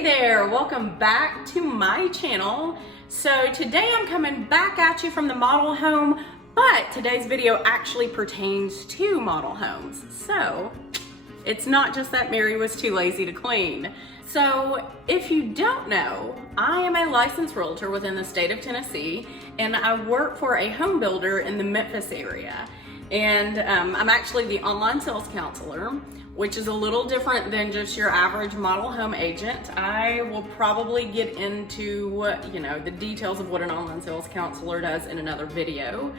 Hey there, welcome back to my channel. So today I'm coming back at you from the model home, but today's video actually pertains to model homes. So it's not just that Mary was too lazy to clean. So if you don't know, I am a licensed realtor within the state of Tennessee, and I work for a home builder in the Memphis area. And I'm actually the online sales counselor, which is a little different than just your average model home agent. I will probably get into, the details of what an online sales counselor does in another video.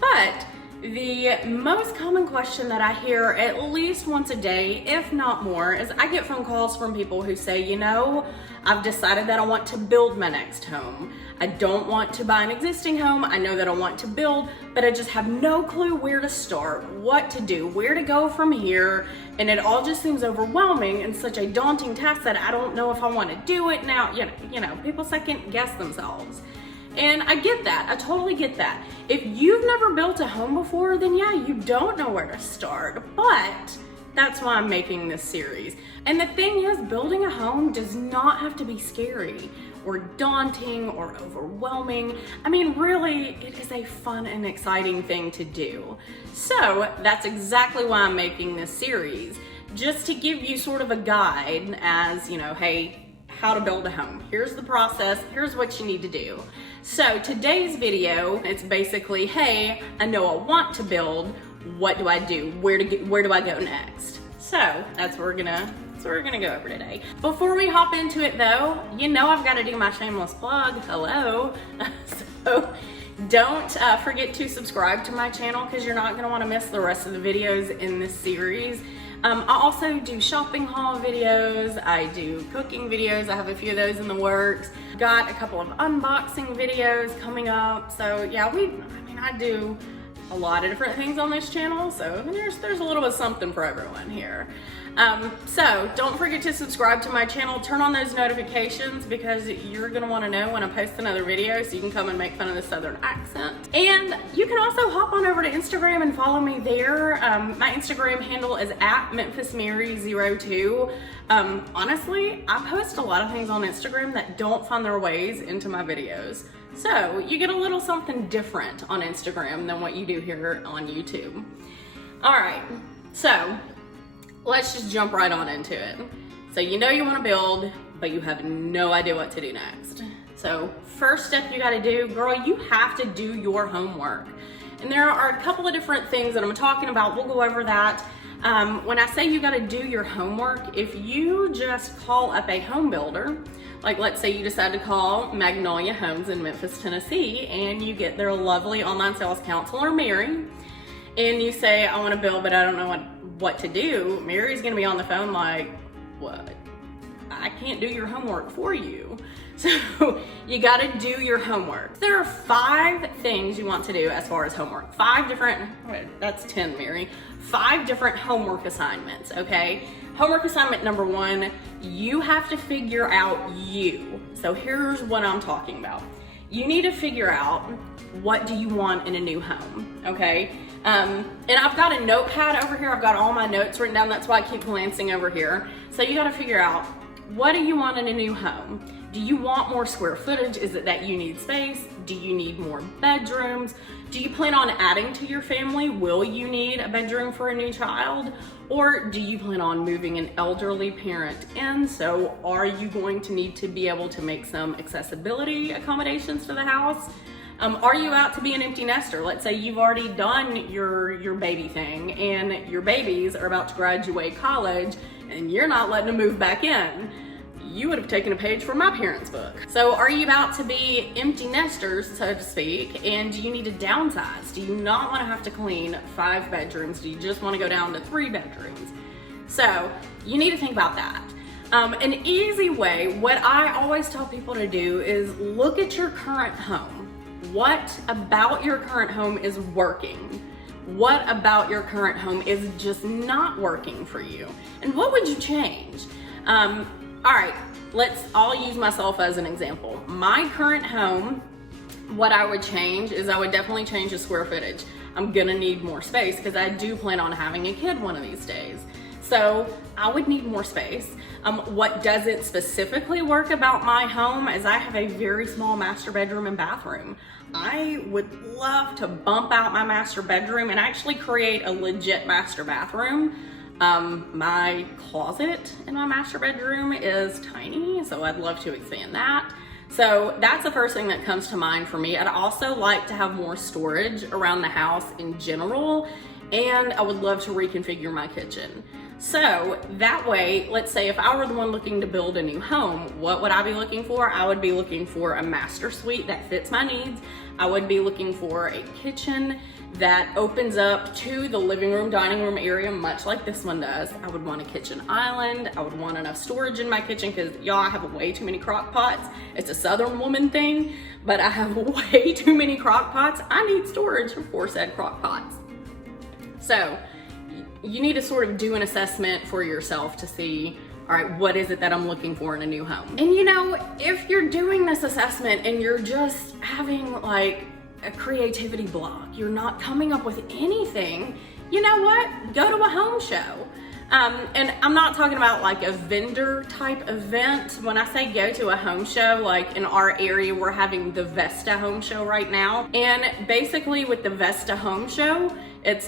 But the most common question that I hear at least once a day, if not more, is I get phone calls from people who say, I've decided that I want to build my next home. I don't want to buy an existing home. I know that I want to build, but I just have no clue where to start, what to do, where to go from here. And it all just seems overwhelming and such a daunting task that I don't know if I want to do it now. People second guess themselves. And I get that, I totally get that. If you've never built a home before, then yeah, you don't know where to start, but that's why I'm making this series. And the thing is, building a home does not have to be scary or daunting or overwhelming. I mean, really, it is a fun and exciting thing to do. So that's exactly why I'm making this series, just to give you sort of a guide as, hey, how to build a home. Here's the process, here's what you need to do. So today's video, it's basically, hey, I know I want to build, what do I do? Where do I go next? So that's what we're gonna go over today. Before we hop into it though, I've got to do my shameless plug. Hello. So don't forget to subscribe to my channel because you're not gonna want to miss the rest of the videos in this series. I also do shopping haul videos, I do cooking videos, I have a few of those in the works. Got a couple of unboxing videos coming up. So yeah, I do a lot of different things on this channel, so there's a little bit of something for everyone here. So don't forget to subscribe to my channel, turn on those notifications because you're gonna wanna know when I post another video so you can come and make fun of the Southern accent. And you can also hop on over to Instagram and follow me there. My Instagram handle is @MemphisMary02. Honestly, I post a lot of things on Instagram that don't find their ways into my videos. So you get a little something different on Instagram than what you do here on YouTube. All right, so let's just jump right on into it. So you want to build, but you have no idea what to do next. So first step you got to do, girl, you have to do your homework. And there are a couple of different things that I'm talking about. We'll go over that. When I say you got to do your homework, if you just call up a home builder, like let's say you decide to call Magnolia Homes in Memphis, Tennessee, and you get their lovely online sales counselor, Mary, and you say, I want to build, but I don't know what to do. Mary's gonna be on the phone like, what? I can't do your homework for you. So you gotta do your homework. There are 5 things you want to do as far as homework. 5 different, that's 10, Mary. 5 different homework assignments, okay? Homework assignment number 1, you have to figure out you. So here's what I'm talking about. You need to figure out, what do you want in a new home, okay? And I've got a notepad over here. I've got all my notes written down. That's why I keep glancing over here. So you got to figure out, what do you want in a new home? Do you want more square footage? Is it that you need space? Do you need more bedrooms? Do you plan on adding to your family? Will you need a bedroom for a new child? Or do you plan on moving an elderly parent in? So are you going to need to be able to make some accessibility accommodations to the house? Are you out to be an empty nester? Let's say you've already done your baby thing and your babies are about to graduate college and you're not letting them move back in. You would have taken a page from my parents' book. So are you about to be empty nesters, so to speak, and do you need to downsize? Do you not want to have to clean 5 bedrooms? Do you just want to go down to 3 bedrooms? So you need to think about that. An easy way, what I always tell people to do is look at your current home. What about your current home is working? What about your current home is just not working for you? And what would you change? All right, I'll use myself as an example. My current home, what I would change is I would definitely change the square footage. I'm gonna need more space because I do plan on having a kid one of these days. So I would need more space. What doesn't specifically work about my home is I have a very small master bedroom and bathroom. I would love to bump out my master bedroom and actually create a legit master bathroom. My closet in my master bedroom is tiny, so I'd love to expand that. So that's the first thing that comes to mind for me. I'd also like to have more storage around the house in general, and I would love to reconfigure my kitchen. So that way, let's say if I were the one looking to build a new home, what would I be looking for? I would be looking for a master suite that fits my needs. I would be looking for a kitchen that opens up to the living room, dining room area, much like this one does. I would want a kitchen island. I would want enough storage in my kitchen because y'all, I have way too many crock pots. It's a Southern woman thing, but I have way too many crock pots. I need storage for said crock pots. So you need to sort of do an assessment for yourself to see, all right, what is it that I'm looking for in a new home? And you know, if you're doing this assessment and you're just having like a creativity block, you're not coming up with anything, you know what? Go to a home show. And I'm not talking about like a vendor type event. When I say go to a home show, like in our area, we're having the Vesta home show right now. And basically with the Vesta home show, it's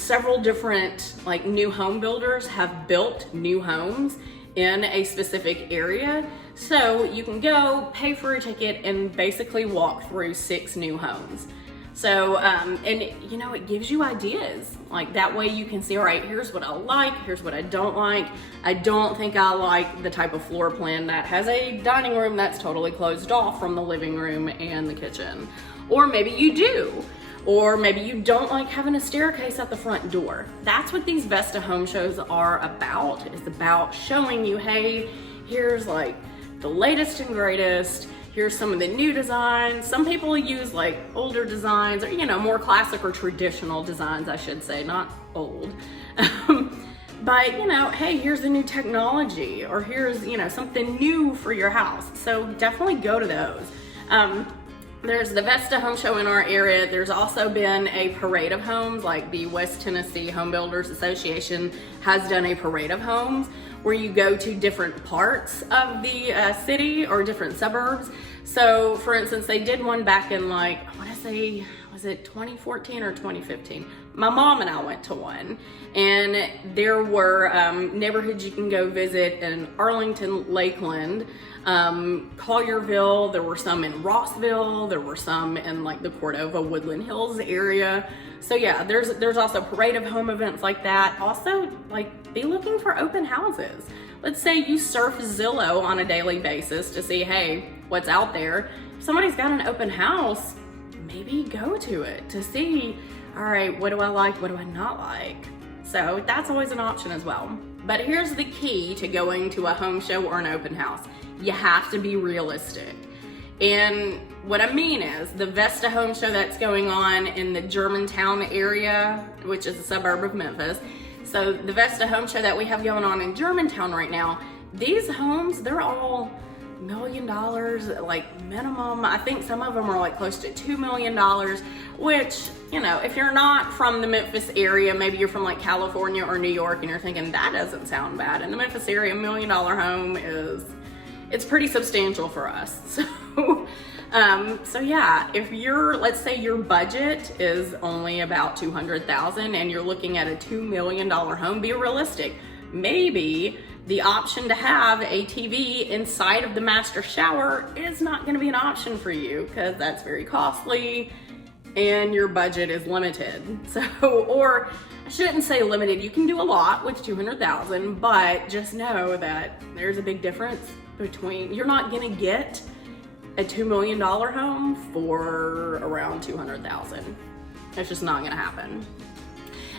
several different like new home builders have built new homes in a specific area. So you can go pay for a ticket and basically walk through 6 new homes. So, and you know, it gives you ideas. Like that way you can see, all right, here's what I like, here's what I don't like. I don't think I like the type of floor plan that has a dining room that's totally closed off from the living room and the kitchen. Or maybe you do. Or maybe you don't like having a staircase at the front door. That's what these Vesta home shows are about. It's about showing you, hey, here's like the latest and greatest. Here's some of the new designs. Some people use like older designs or, you know, more classic or traditional designs, I should say, not old. But, you know, hey, here's the new technology, or here's, you know, something new for your house. So definitely go to those. There's the Vesta home show in our area. There's also been a parade of homes, like the West Tennessee Home Builders Association has done a parade of homes where you go to different parts of the city or different suburbs. So for instance, they did one back in like, I wanna say, was it 2014 or 2015? My mom and I went to one, and there were neighborhoods you can go visit in Arlington, Lakeland, Collierville. There were some in Rossville. There were some in like the Cordova, Woodland Hills area. So yeah, there's also parade of home events like that. Also, like, be looking for open houses. Let's say you surf Zillow on a daily basis to see, hey, what's out there. If somebody's got an open house, maybe go to it to see, all right, what do I like, what do I not like? So that's always an option as well. But here's the key to going to a home show or an open house. You have to be realistic. And what I mean is the Vesta home show that's going on in the Germantown area, which is a suburb of Memphis. So the Vesta home show that we have going on in Germantown right now, these homes, they're all $1 million, like minimum. I think some of them are like close to $2 million, which, you know, if you're not from the Memphis area, maybe you're from like California or New York and you're thinking that doesn't sound bad. In the Memphis area, $1 million home it's pretty substantial for us. So yeah, if let's say your budget is only about $200,000 and you're looking at a $2 million home, be realistic. Maybe the option to have a TV inside of the master shower is not going to be an option for you because that's very costly and your budget is limited. So, or I shouldn't say limited, you can do a lot with $200,000, but just know that there's a big difference between, you're not gonna get a $2 million home for around $200,000. It's just not gonna happen.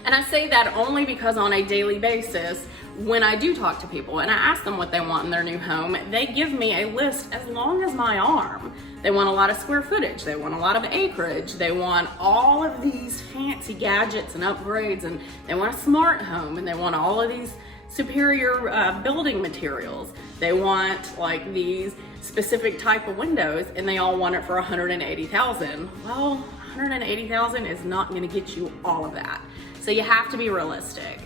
And I say that only because on a daily basis, when I do talk to people and I ask them what they want in their new home, they give me a list as long as my arm. They want a lot of square footage, they want a lot of acreage, they want all of these fancy gadgets and upgrades, and they want a smart home, and they want all of these superior building materials. They want like these specific type of windows, and they all want it for $180,000. Well, $180,000 is not gonna get you all of that. So you have to be realistic.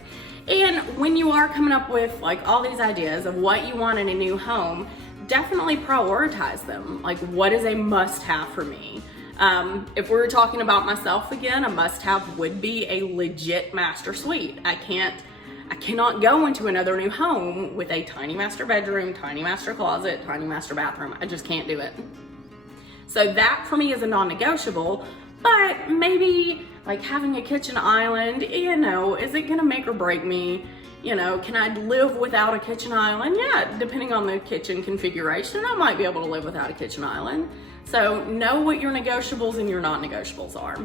And when you are coming up with like all these ideas of what you want in a new home, definitely prioritize them. Like, what is a must-have for me? If we're talking about myself again, a must-have would be a legit master suite. I cannot go into another new home with a tiny master bedroom, tiny master closet, tiny master bathroom. I just can't do it. So that for me is a non-negotiable, but maybe like having a kitchen island, you know, is it gonna make or break me? You know, can I live without a kitchen island? Yeah, depending on the kitchen configuration, I might be able to live without a kitchen island. So know what your negotiables and your non-negotiables are.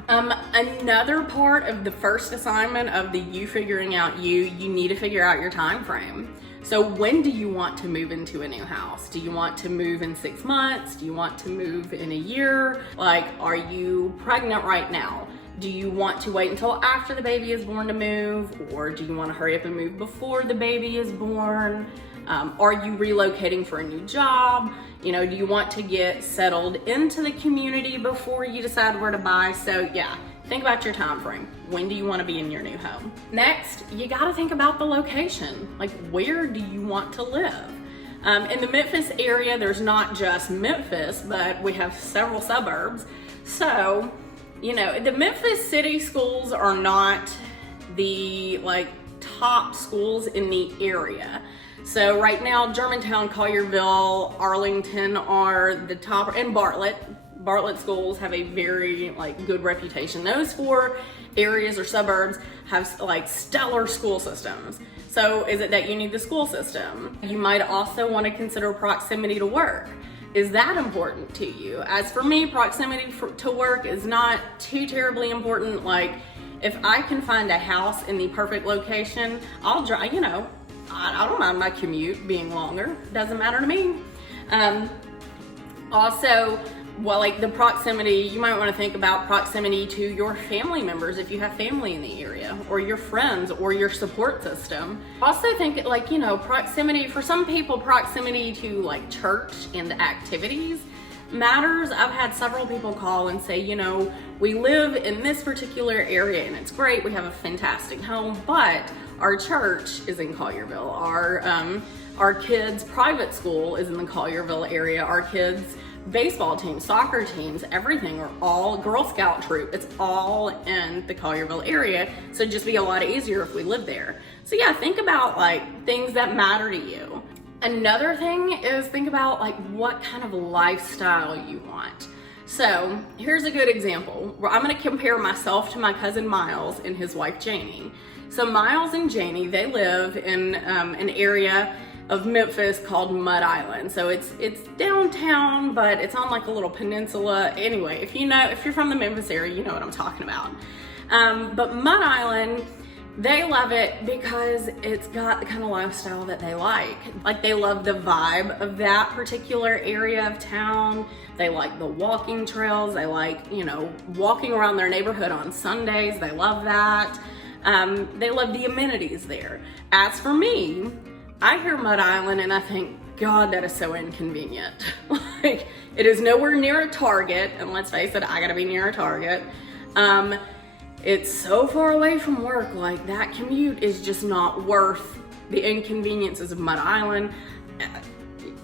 Another part of the first assignment of the you figuring out you need to figure out your time frame. So when do you want to move into a new house? Do you want to move in 6 months? Do you want to move in a year? Like, are you pregnant right now? Do you want to wait until after the baby is born to move? Or do you want to hurry up and move before the baby is born? Are you relocating for a new job? You know, do you want to get settled into the community before you decide where to buy? So yeah, think about your time frame. When do you want to be in your new home? Next, you got to think about the location. Like, where do you want to live? In the Memphis area, there's not just Memphis, but we have several suburbs. So, you know, the Memphis city schools are not the like top schools in the area. So right now, Germantown, Collierville, Arlington are the top, and Bartlett schools have a very like good reputation. Those 4 areas or suburbs have like stellar school systems. So is it that you need the school system? You might also want to consider proximity to work. Is that important to you? As for me, proximity to work is not too terribly important. Like, if I can find a house in the perfect location, I'll drive, you know, I don't mind my commute being longer. Doesn't matter to me. Also, well, like the proximity, you might want to think about proximity to your family members if you have family in the area, or your friends, or your support system. Also think like, you know, proximity, for some people, proximity to like church and activities matters. I've had several people call and say, you know, we live in this particular area and it's great, we have a fantastic home, but our church is in Collierville. Our kids' private school is in the Collierville area. Our kids' baseball teams, soccer teams, everything, are all Girl Scout troop. It's all in the Collierville area. So it'd just be a lot easier if we lived there. So yeah, think about like things that matter to you. Another thing is think about like what kind of lifestyle you want. So here's a good example. I'm gonna compare myself to my cousin Miles and his wife Janie. So Miles and Janie, they live in an area of Memphis called Mud Island. So it's downtown, but it's on like a little peninsula. Anyway, if you're from the Memphis area, you know what I'm talking about. But Mud Island, they love it because it's got the kind of lifestyle that they like. Like, they love the vibe of that particular area of town. They like the walking trails. They like, you know, walking around their neighborhood on Sundays. They love that. They love the amenities there. As for me, I hear Mud Island and I think, God, that is so inconvenient. Like, it is nowhere near a Target, and let's face it, I gotta be near a Target. It's so far away from work, like that commute is just not worth the inconveniences of Mud Island.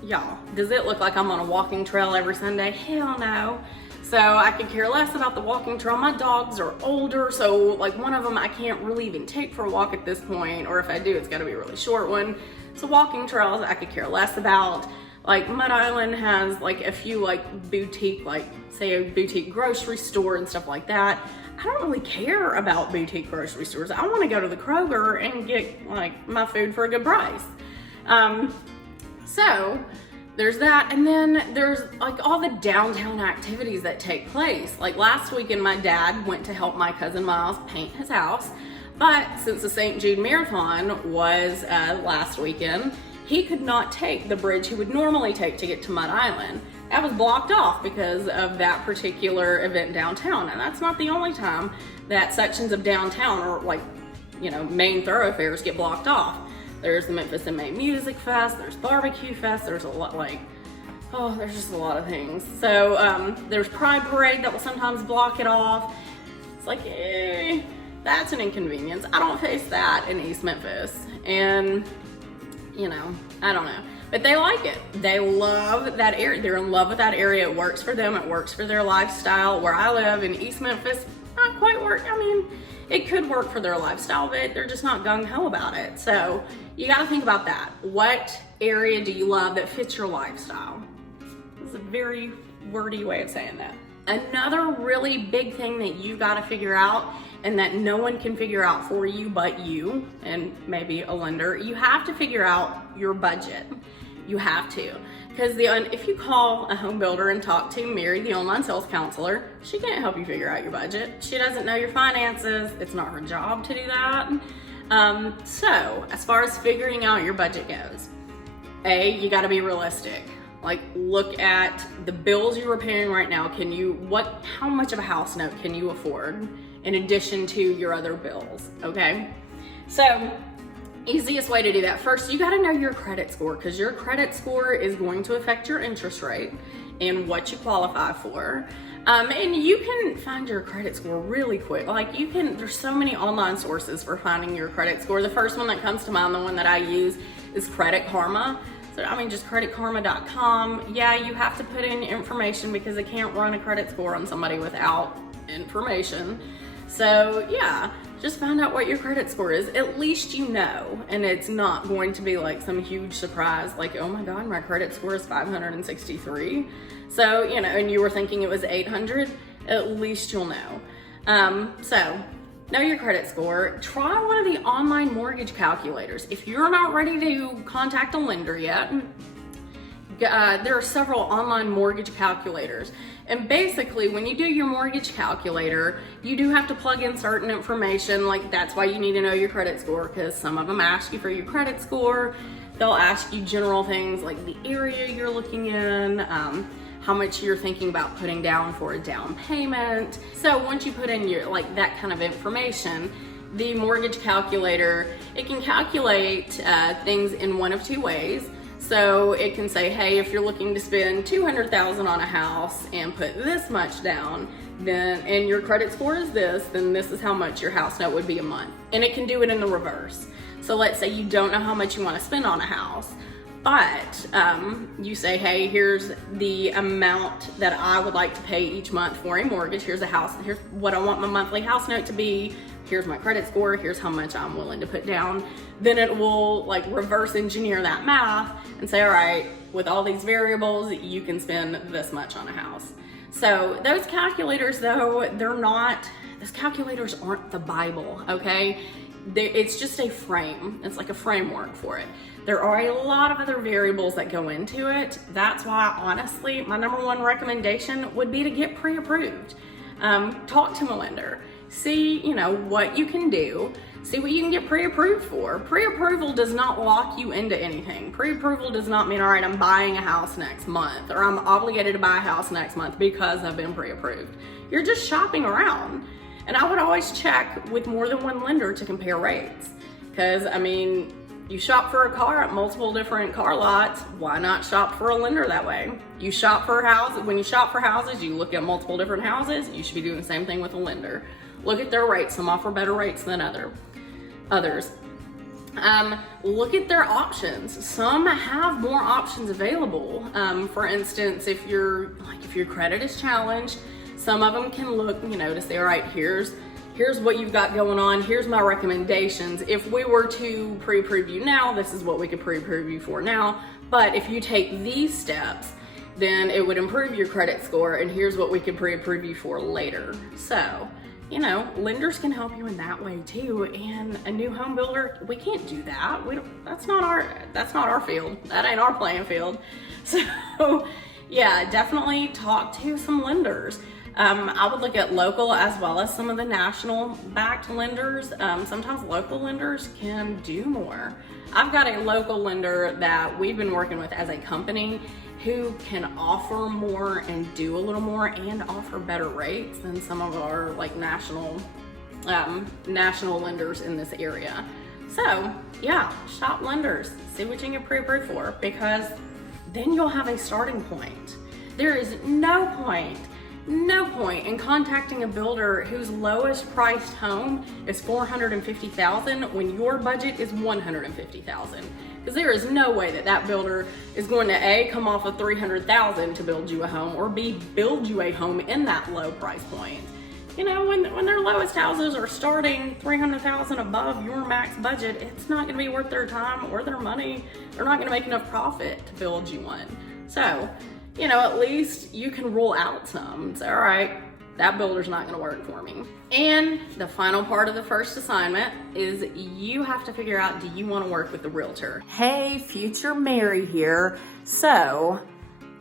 Y'all, does it look like I'm on a walking trail every Sunday? Hell no. So I could care less about the walking trail. My dogs are older, so like one of them I can't really even take for a walk at this point, or if I do, it's gotta be a really short one. So walking trails I could care less about. Like, Mud Island has like a few like boutique, like say a boutique grocery store and stuff like that. I don't really care about boutique grocery stores. I want to go to the Kroger and get like my food for a good price. So there's that, and then there's like all the downtown activities that take place. Like last weekend, my dad went to help my cousin Miles paint his house, but since the St. Jude Marathon was last weekend, he could not take the bridge he would normally take to get to Mud Island. That was blocked off because of that particular event downtown, and that's not the only time that sections of downtown or like, you know, main thoroughfares get blocked off. There's the Memphis in May Music Fest, there's Barbecue Fest, there's a lot like, oh, there's just a lot of things. So there's Pride Parade that will sometimes block it off. It's like, that's an inconvenience. I don't face that in East Memphis. And, you know, I don't know. But they like it. They love that area. They're in love with that area. It works for them. It works for their lifestyle. Where I live in East Memphis, not quite work. I mean, it could work for their lifestyle, but they're just not gung-ho about it. So you got to think about that. What area do you love that fits your lifestyle? This is a very wordy way of saying that. Another really big thing that you got to figure out, and that no one can figure out for you but you and maybe a lender, you have to figure out your budget. You have to. Because if you call a home builder and talk to Mary, the online sales counselor, she can't help you figure out your budget. She doesn't know your finances. It's not her job to do that. So as far as figuring out your budget goes, you got to be realistic. Like, look at the bills you're paying right now. How much of a house note can you afford in addition to your other bills? Okay. So easiest way to do that, first, you got to know your credit score, because your credit score is going to affect your interest rate and what you qualify for. And you can find your credit score really quick. Like, there's so many online sources for finding your credit score. The first one that comes to mind, the one that I use, is Credit Karma. So, I mean, just creditkarma.com. Yeah, you have to put in information because they can't run a credit score on somebody without information. So, yeah, just find out what your credit score is. At least you know, and it's not going to be like some huge surprise, like, oh my God, my credit score is 563. So, you know, and you were thinking it was 800, at least you'll know. So, know your credit score. Try one of the online mortgage calculators. If you're not ready to contact a lender yet, there are several online mortgage calculators. And basically, when you do your mortgage calculator, you do have to plug in certain information. Like, that's why you need to know your credit score, because some of them ask you for your credit score. They'll ask you general things like the area you're looking in, how much you're thinking about putting down for a down payment. So once you put in that kind of information, the mortgage calculator, it can calculate things in one of two ways. So it can say, hey, if you're looking to spend $200,000 on a house and put this much down, and your credit score is this, then this is how much your house note would be a month. And it can do it in the reverse. So let's say you don't know how much you want to spend on a house, but you say, hey, here's the amount that I would like to pay each month for a mortgage. Here's here's what I want my monthly house note to be. Here's my credit score. Here's how much I'm willing to put down. Then it will like reverse engineer that math and say, all right, with all these variables, you can spend this much on a house. So those calculators, though, those calculators aren't the Bible, okay? It's just a frame. It's like a framework for it. There are a lot of other variables that go into it. That's why, honestly, my number one recommendation would be to get pre-approved. Talk to a lender. See, what you can do. See what you can get pre-approved for. Pre-approval does not lock you into anything. Pre-approval does not mean, all right, I'm buying a house next month, or I'm obligated to buy a house next month because I've been pre-approved. You're just shopping around. And I would always check with more than one lender to compare rates. Because, I mean, you shop for a car at multiple different car lots. Why not shop for a lender that way? You shop for houses. When you shop for houses, you look at multiple different houses. You should be doing the same thing with a lender. Look at their rates. Some offer better rates than others. Look at their options. Some have more options available. For instance, if your credit is challenged, some of them can look, to say, all right, here's what you've got going on. Here's my recommendations. If we were to pre-approve you now, this is what we could pre-approve you for now. But if you take these steps, then it would improve your credit score, and here's what we could pre-approve you for later. So, lenders can help you in that way too. And a new home builder, we can't do that. That's not our field. That ain't our playing field. So, yeah, definitely talk to some lenders. I would look at local as well as some of the national backed lenders. Sometimes local lenders can do more. I've got a local lender that we've been working with as a company who can offer more and do a little more and offer better rates than some of our national lenders in this area. So yeah, shop lenders, see what you can get pre-approved for, because then you'll have a starting point. There is no point no point in contacting a builder whose lowest priced home is $450,000 when your budget is $150,000. Because there is no way that that builder is going to A, come off of $300,000 to build you a home, or B, build you a home in that low price point. You know, when their lowest houses are starting $300,000 above your max budget, it's not going to be worth their time or their money. They're not going to make enough profit to build you one. So, you know, at least you can rule out some. Say, all right, that builder's not going to work for me. And the final part of the first assignment is you have to figure out, do you want to work with the realtor? Hey, future Mary here. So,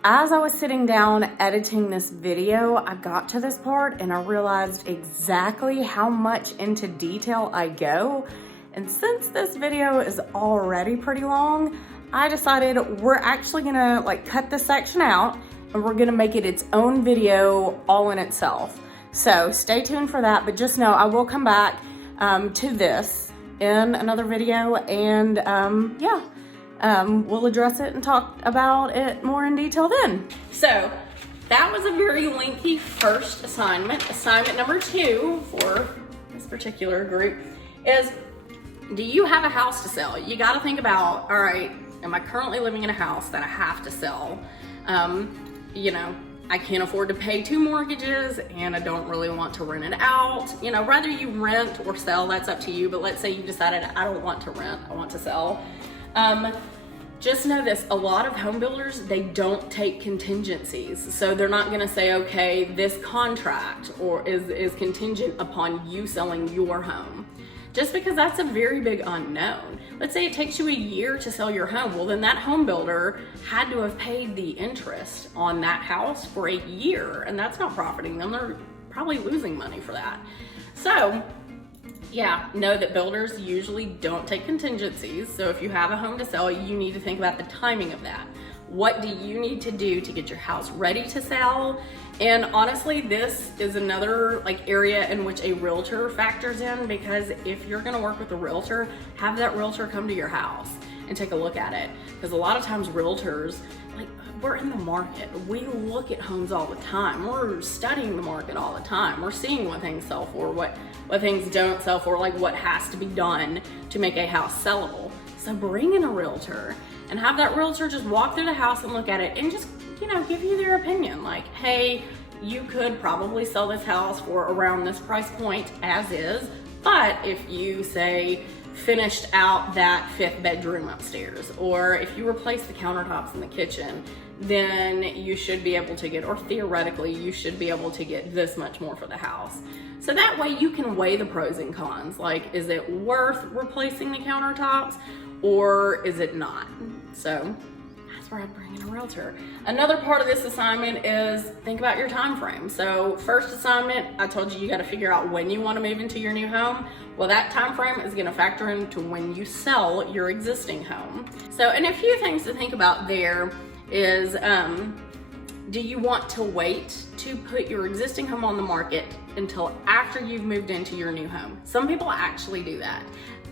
as I was sitting down editing this video, I got to this part and I realized exactly how much into detail I go. And since this video is already pretty long, I decided we're actually gonna cut this section out and we're gonna make it its own video all in itself. So stay tuned for that, but just know I will come back to this in another video, and we'll address it and talk about it more in detail then. So that was a very lengthy first assignment. Assignment number 2 for this particular group is, do you have a house to sell? You got to think about, all right, am I currently living in a house that I have to sell? You know, I can't afford to pay 2 mortgages and I don't really want to rent it out. You know, whether you rent or sell, that's up to you. But let's say you decided, I don't want to rent, I want to sell. Just know this, a lot of home builders, they don't take contingencies. So they're not gonna say, okay, this contract is contingent upon you selling your home. Just because that's a very big unknown. Let's say it takes you a year to sell your home. Well, then that home builder had to have paid the interest on that house for a year, and that's not profiting them. They're probably losing money for that. So, yeah, know that builders usually don't take contingencies. So if you have a home to sell, you need to think about the timing of that. What do you need to do to get your house ready to sell? And honestly, this is another area in which a realtor factors in, because if you're gonna work with a realtor, have that realtor come to your house and take a look at it. Because a lot of times realtors, we're in the market. We look at homes all the time. We're studying the market all the time. We're seeing what things sell for, what things don't sell for, what has to be done to make a house sellable. So bring in a realtor and have that realtor just walk through the house and look at it and just, give you their opinion. Hey, you could probably sell this house for around this price point as is, but if you say finished out that 5th bedroom upstairs, or if you replace the countertops in the kitchen, then you should be able to get, or theoretically, you should be able to get this much more for the house. So that way you can weigh the pros and cons. Is it worth replacing the countertops or is it not? So that's where I bring in a realtor. Another part of this assignment is think about your time frame. So first assignment, I told you got to figure out when you want to move into your new home. Well, that time frame is going to factor into when you sell your existing home. So, and a few things to think about there is, do you want to wait to put your existing home on the market until after you've moved into your new home? Some people actually do that.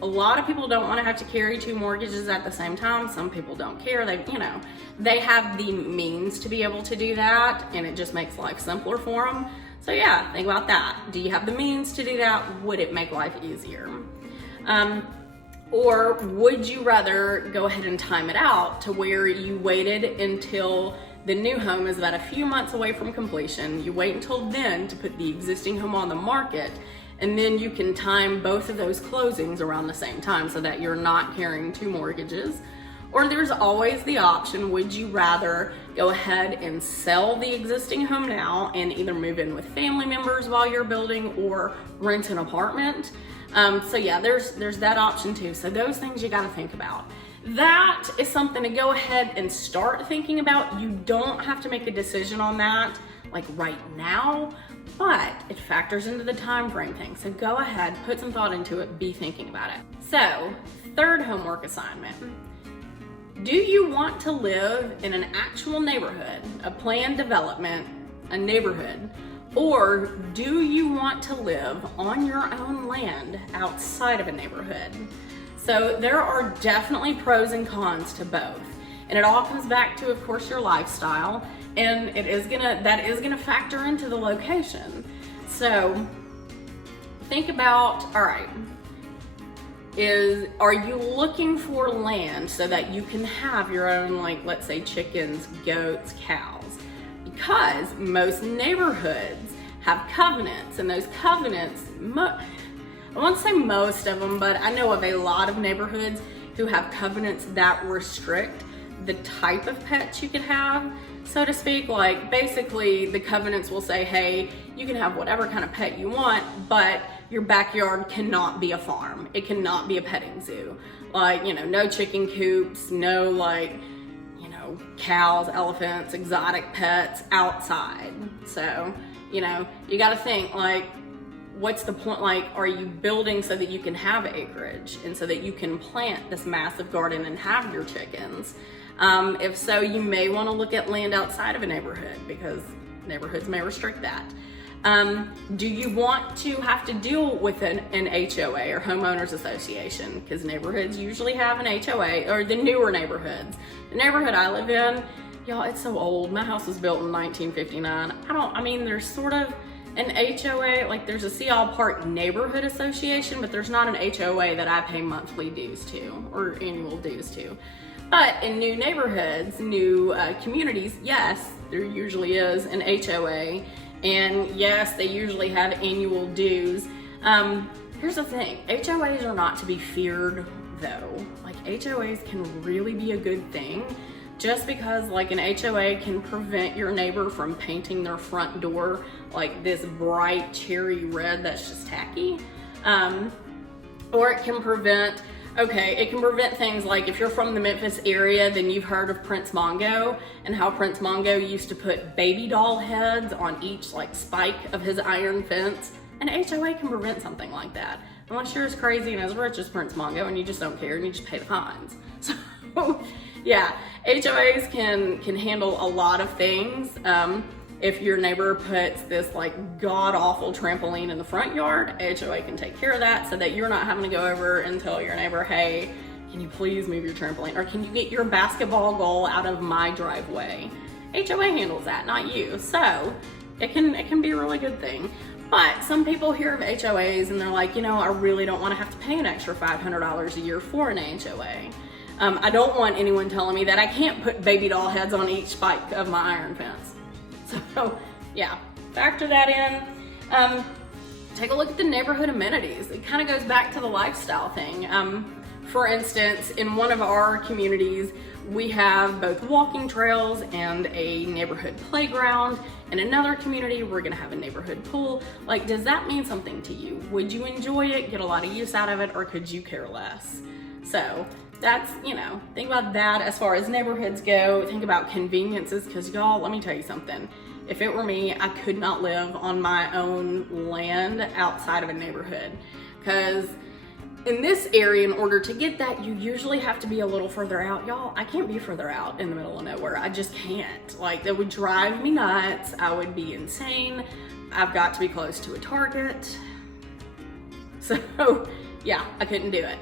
A lot of people don't want to have to carry 2 mortgages at the same time. Some people don't care. They have the means to be able to do that, and it just makes life simpler for them. So yeah, think about that. Do you have the means to do that? Would it make life easier? Or would you rather go ahead and time it out to where you waited until the new home is about a few months away from completion? You wait until then to put the existing home on the market, and then you can time both of those closings around the same time so that you're not carrying 2 mortgages. Or there's always the option, would you rather go ahead and sell the existing home now and either move in with family members while you're building or rent an apartment? So yeah, there's that option too. So those things you gotta think about. That is something to go ahead and start thinking about. You don't have to make a decision on that right now, but it factors into the time frame thing. So go ahead, put some thought into it, be thinking about it. So, third homework assignment. Do you want to live in an actual neighborhood, a planned development, a neighborhood, or do you want to live on your own land outside of a neighborhood? So there are definitely pros and cons to both. And it all comes back to, of course, your lifestyle, and that is gonna factor into the location. So think about, all right, are you looking for land so that you can have your own, like, let's say chickens, goats, cows? Because most neighborhoods have covenants, and those covenants, I won't say most of them, but I know of a lot of neighborhoods who have covenants that restrict the type of pets you can have, so to speak. Like, basically the covenants will say, hey, you can have whatever kind of pet you want, but your backyard cannot be a farm. It cannot be a petting zoo. Like, you know, no chicken coops, no, like, you know, cows, elephants, exotic pets outside. So, you know, you got to think, like, what's the point? Like, are you building so that you can have acreage and so that you can plant this massive garden and have your chickens? If so, you may want to look at land outside of a neighborhood, because neighborhoods may restrict that. Do you want to have to deal with an HOA or homeowners association? Because neighborhoods usually have an HOA, or the newer neighborhoods. The neighborhood I live in, y'all, it's so old. My house was built in 1959. There's sort of an HOA, like there's a Sea Isle Park neighborhood association, but there's not an HOA that I pay monthly dues to or annual dues to. But in new neighborhoods, new communities, yes, there usually is an HOA, and yes, they usually have annual dues. Here's the thing, HOAs are not to be feared though. Like, HOAs can really be a good thing, just because, like, an HOA can prevent your neighbor from painting their front door like this bright cherry red that's just tacky. Or it can prevent, it can prevent things like, if you're from the Memphis area, then you've heard of Prince Mongo and how Prince Mongo used to put baby doll heads on each, like, spike of his iron fence. An HOA can prevent something like that, unless you're as crazy and as rich as Prince Mongo and you just don't care and you just pay the fines. So yeah, HOAs can handle a lot of things. If your neighbor puts this, like, god-awful trampoline in the front yard, HOA can take care of that so that you're not having to go over and tell your neighbor, hey, can you please move your trampoline? Or can you get your basketball goal out of my driveway? HOA handles that, not you. So it can be a really good thing. But some people hear of HOAs and they're like, you know, I really don't want to have to pay an extra $500 a year for an HOA. I don't want anyone telling me that I can't put baby doll heads on each spike of my iron fence. So yeah, factor that in. Take a look at the neighborhood amenities. It kind of goes back to the lifestyle thing. For instance, in one of our communities, we have both walking trails and a neighborhood playground. In another community, we're gonna have a neighborhood pool. Like, does that mean something to you? Would you enjoy it, get a lot of use out of it, or could you care less? So that's, you know, think about that as far as neighborhoods go. Think about conveniences, because y'all, let me tell you something. If it were me, I could not live on my own land outside of a neighborhood, because in this area, in order to get that, you usually have to be a little further out. Y'all, I can't be further out in the middle of nowhere. I just can't. Like, that would drive me nuts. I would be insane. I've got to be close to a Target. So yeah, I couldn't do it.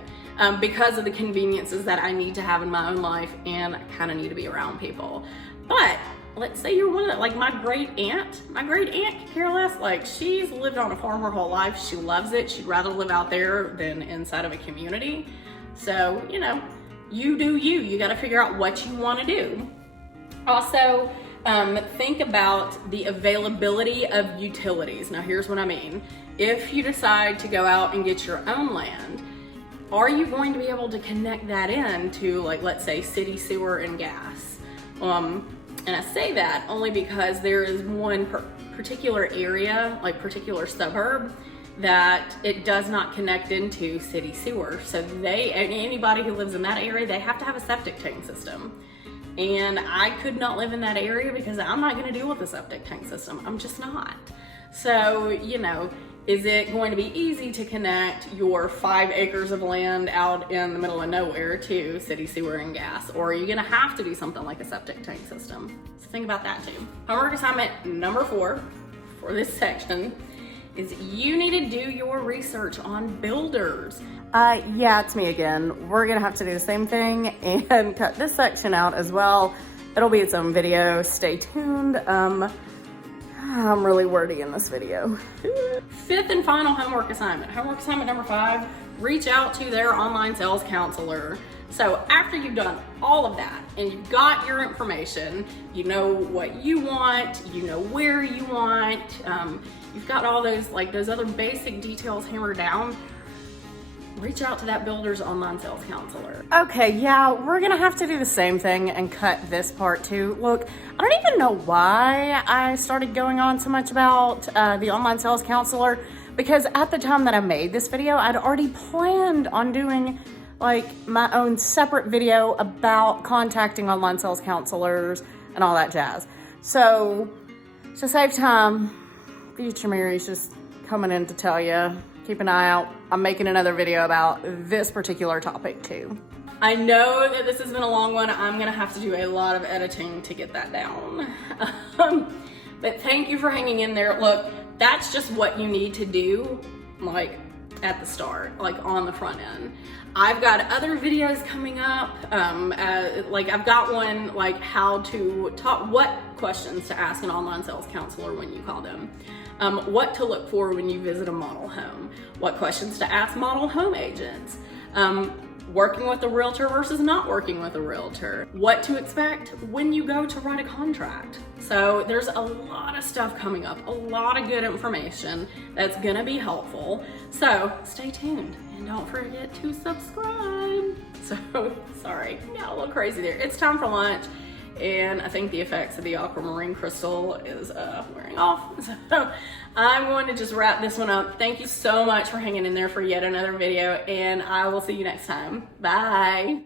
Because of the conveniences that I need to have in my own life, and I kind of need to be around people. But let's say you're one of the, like my great aunt could care less. Like, she's lived on a farm her whole life. She loves it. She'd rather live out there than inside of a community. So, you know, you do you. You got to figure out what you want to do. Also, think about the availability of utilities. Now, here's what I mean. If you decide to go out and get your own land, are you going to be able to connect that in to, like, let's say city sewer and gas? And I say that only because there is one particular area, like particular suburb, that it does not connect into city sewer. So anybody who lives in that area, they have to have a septic tank system. And I could not live in that area because I'm not gonna deal with the septic tank system. I'm just not. So, you know, is it going to be easy to connect your 5 acres of land out in the middle of nowhere to city sewer and gas? Or are you gonna have to do something like a septic tank system? So think about that too. Homework assignment number 4 for this section is you need to do your research on builders. Yeah, it's me again. We're gonna have to do the same thing and cut this section out as well. It'll be its own video. Stay tuned. I'm really wordy in this video. Fifth and final homework assignment. Homework assignment number 5, reach out to their online sales counselor. So after you've done all of that and you've got your information, you know what you want, you know where you want, you've got all those other basic details hammered down, reach out to that builder's online sales counselor. Okay, yeah, we're gonna have to do the same thing and cut this part too. Look, I don't even know why I started going on so much about the online sales counselor, because at the time that I made this video, I'd already planned on doing like my own separate video about contacting online sales counselors and all that jazz. So to save time, future Mary's just coming in to tell you, keep an eye out. I'm making another video about this particular topic too. I know that this has been a long one. I'm gonna have to do a lot of editing to get that down. But thank you for hanging in there. Look, that's just what you need to do, like at the start, like on the front end. I've got other videos coming up. I've got one like how to talk, what questions to ask an online sales counselor when you call them. What to look for when you visit a model home, what questions to ask model home agents, working with a realtor versus not working with a realtor, what to expect when you go to write a contract. So there's a lot of stuff coming up, a lot of good information that's gonna be helpful. So stay tuned and don't forget to subscribe. So sorry, got a little crazy there. It's time for lunch. And I think the effects of the aquamarine crystal is wearing off. So I'm going to just wrap this one up. Thank you so much for hanging in there for yet another video, and I will see you next time. Bye.